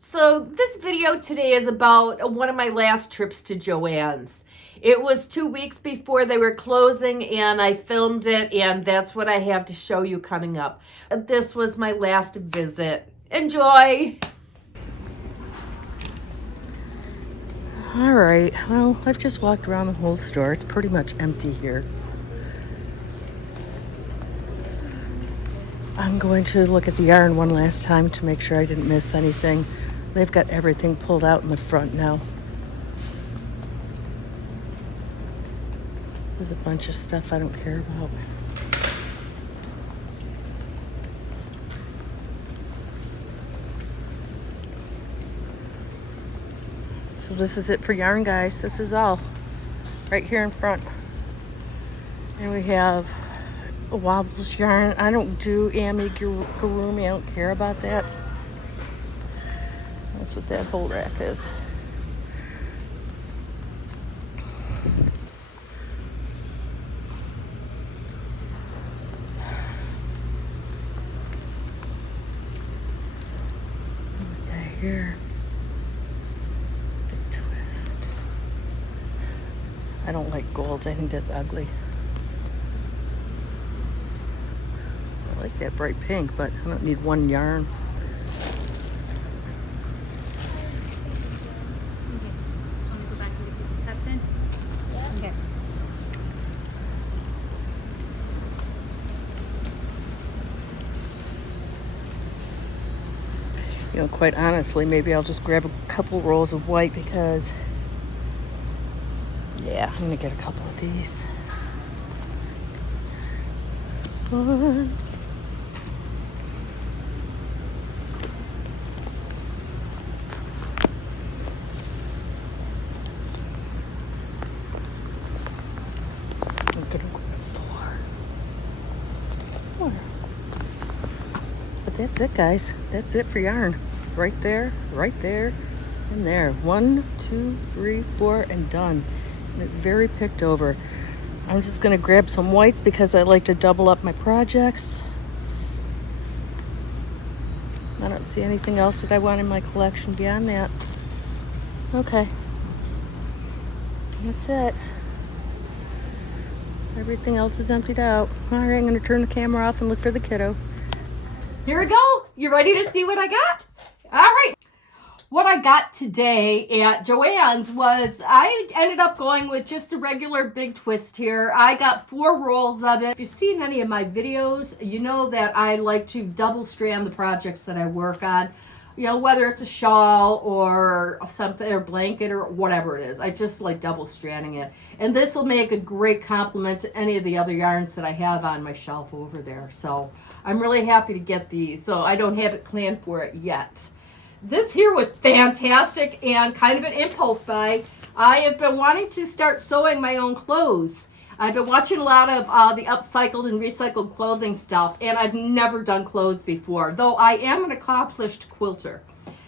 So this video today is about one of my last trips to Joann's. It was 2 weeks before they were closing and I filmed it, and that's what I have to show you coming up. This was my last visit. Enjoy! All right, well, I've just walked around the whole store. It's pretty much empty here. I'm going to look at the yarn one last time to make sure I didn't miss anything. They've got everything pulled out in the front now. There's a bunch of stuff I don't care about. So this is it for yarn, guys. This is all right here in front. And we have a Wobbles yarn. I don't do amigurumi. I don't care about that. That's what that whole rack is. Okay, here. Big twist. I don't like gold. I think that's ugly. I like that bright pink, but I don't need one yarn. You know, quite honestly, maybe I'll just grab a couple rolls of white because, yeah, I'm gonna get a couple of these. One. I'm gonna go to four. But that's it, guys. That's it for yarn. Right there, and there. 1, 2, 3, 4, and done. And it's very picked over. I'm just gonna grab some whites because I like to double up my projects. I don't see anything else that I want in my collection beyond that. Okay. That's it. Everything else is emptied out. All right, I'm gonna turn the camera off and look for the kiddo. Here we go. You ready to see what I got? All right. What I got today at Joann's was, I ended up going with just a regular big twist here. I got 4 rolls of it. If you've seen any of my videos, you know that I like to double strand the projects that I work on. You know, whether it's a shawl or something, or blanket or whatever it is. I just like double stranding it. And this will make a great complement to any of the other yarns that I have on my shelf over there. So I'm really happy to get these. So I don't have it planned for it yet. This here was fantastic and kind of an impulse buy. I have been wanting to start sewing my own clothes. I've been watching a lot of the upcycled and recycled clothing stuff, and I've never done clothes before, though I am an accomplished quilter.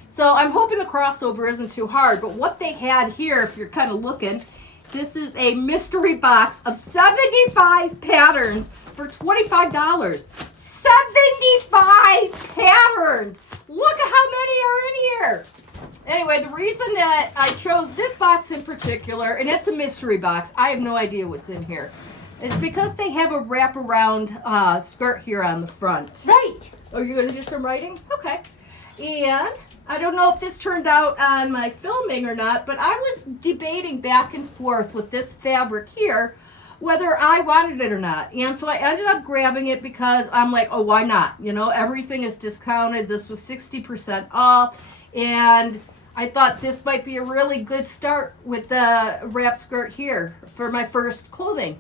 So I'm hoping the crossover isn't too hard, but what they had here, if you're kind of looking, this is a mystery box of 75 patterns for $25. 75 patterns! Look at how many are in here! Anyway, the reason that I chose this box in particular, and it's a mystery box, I have no idea what's in here, is because they have a wraparound skirt here on the front. Right! Oh, you're going to do some writing? Okay. And I don't know if this turned out on my filming or not, but I was debating back and forth with this fabric here whether I wanted it or not. And so I ended up grabbing it because I'm like, oh, why not? You know, everything is discounted. This was 60% off. And I thought this might be a really good start with the wrap skirt here for my first clothing,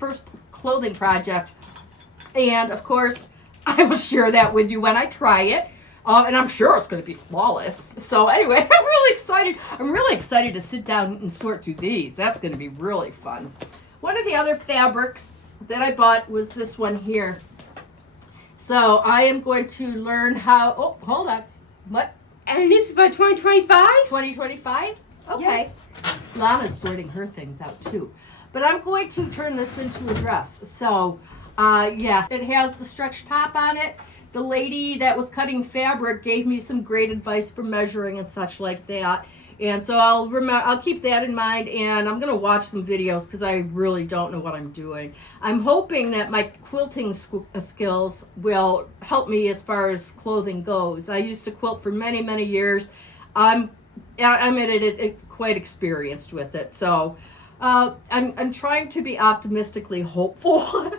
first clothing project. And of course, I will share that with you when I try it. And I'm sure it's going to be flawless. So anyway, I'm really excited. I'm really excited to sit down and sort through these. That's going to be really fun. One of the other fabrics that I bought was this one here. So I am going to learn how, oh, hold on. What? And this is by 2025? 2025? Okay. Yeah. Lana's sorting her things out too. But I'm going to turn this into a dress. So, yeah, it has the stretch top on it. the lady that was cutting fabric gave me some great advice for measuring and such like that. And so I'll keep that in mind, and I'm going to watch some videos because I really don't know what I'm doing. I'm hoping that my quilting skills will help me as far as clothing goes. I used to quilt for many, many years. I'm quite experienced with it. So I'm trying to be optimistically hopeful.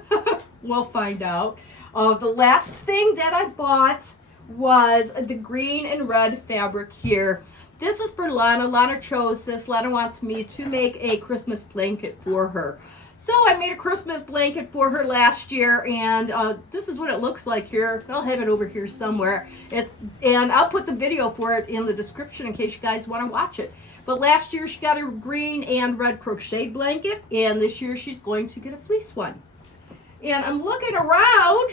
We'll find out. The last thing that I bought was the green and red fabric here. This is for Lana. Lana chose this. Lana wants me to make a Christmas blanket for her. So I made a Christmas blanket for her last year, and this is what it looks like here. I'll have it over here somewhere. And I'll put the video for it in the description in case you guys want to watch it. But last year she got a green and red crocheted blanket, and this year she's going to get a fleece one. And I'm looking around,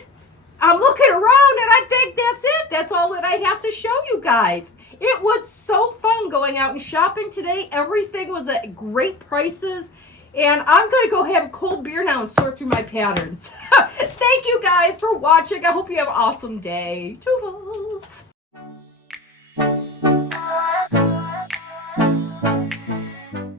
and I think that's it. That's all that I have to show you guys. It was so fun going out and shopping today. Everything was at great prices. And I'm going to go have a cold beer now and sort through my patterns. Thank you guys for watching. I hope you have an awesome day. Toodles.